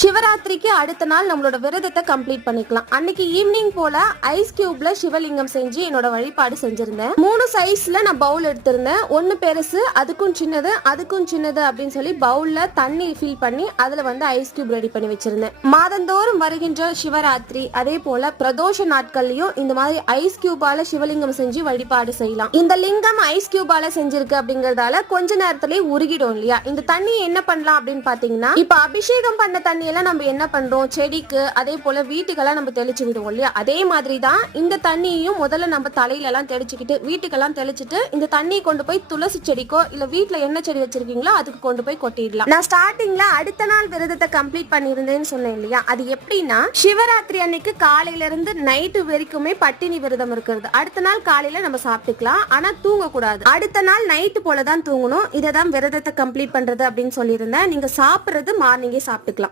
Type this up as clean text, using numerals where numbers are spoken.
சிவராத்திரிக்கு அடுத்த நாள் நம்மளோட விரதத்தை கம்ப்ளீட் பண்ணிக்கலாம். அன்னைக்கு ஈவினிங் போல ஐஸ் கியூப்ல சிவலிங்கம் செஞ்சு என்னோட வழிபாடு செஞ்சிருந்தேன். 3 சைஸ்ல நான் பவுல் எடுத்திருந்தேன். ஒன்னு பெருசு, அதுக்கும் சின்னது அப்படின்னு சொல்லி பவுல்ல தண்ணி ஃபில் பண்ணி அதுல ஐஸ் கியூப் ரெடி பண்ணி வச்சிருந்தேன். மாதந்தோறும் வருகின்ற சிவராத்திரி அதே போல பிரதோஷ நாட்கள்லயும் இந்த மாதிரி ஐஸ் கியூபால சிவலிங்கம் செஞ்சு வழிபாடு செய்யலாம். இந்த லிங்கம் ஐஸ் கியூபால செஞ்சிருக்கு அப்படிங்கறதால கொஞ்ச நேரத்திலேயே உருகிடும் இல்லையா? இந்த தண்ணி என்ன பண்ணலாம் அப்படின்னு பாத்தீங்கன்னா, இப்ப அபிஷேகம் பண்ண தண்ணி எல்லாம் நம்ம என்ன பண்றோம், செடிக்கு அதே போல வீட்டுக்கெல்லாம் நம்ம தெளிச்சு விடுவோம் இல்லையா? அதே மாதிரி தான் இந்த தண்ணியையும் முதல்ல நம்ம தலையில எல்லாம் தெளிச்சுக்கிட்டு வீட்டுக்கெல்லாம் தெளிச்சுட்டு இந்த தண்ணியை கொண்டு போய் துளசி செடிக்கோ இல்ல வீட்டுல என்ன செடி வச்சிருக்கீங்களோ அதுக்கு கொண்டு போய் கொட்டிடலாம். நான் ஸ்டார்டிங்ல அடுத்த நாள் விரதத்தை கம்ப்ளீட் பண்ணியிருந்தேன்னு சொன்னேன் இல்லையா? அது எப்படின்னா, சிவராத்திரி அன்னைக்கு காலையில இருந்து நைட்டு வரைக்குமே பட்டினி விரதம் இருக்கிறது. அடுத்த நாள் காலையில நம்ம சாப்பிட்டுக்கலாம், ஆனா தூங்க கூடாது. அடுத்த நாள் நைட்டு போலதான் தூங்கணும். இதான் விரதத்தை கம்ப்ளீட் பண்றது அப்படின்னு சொல்லியிருந்தேன். நீங்க சாப்பிடுறது மார்னிங்கே சாப்பிட்டுக்கலாம்.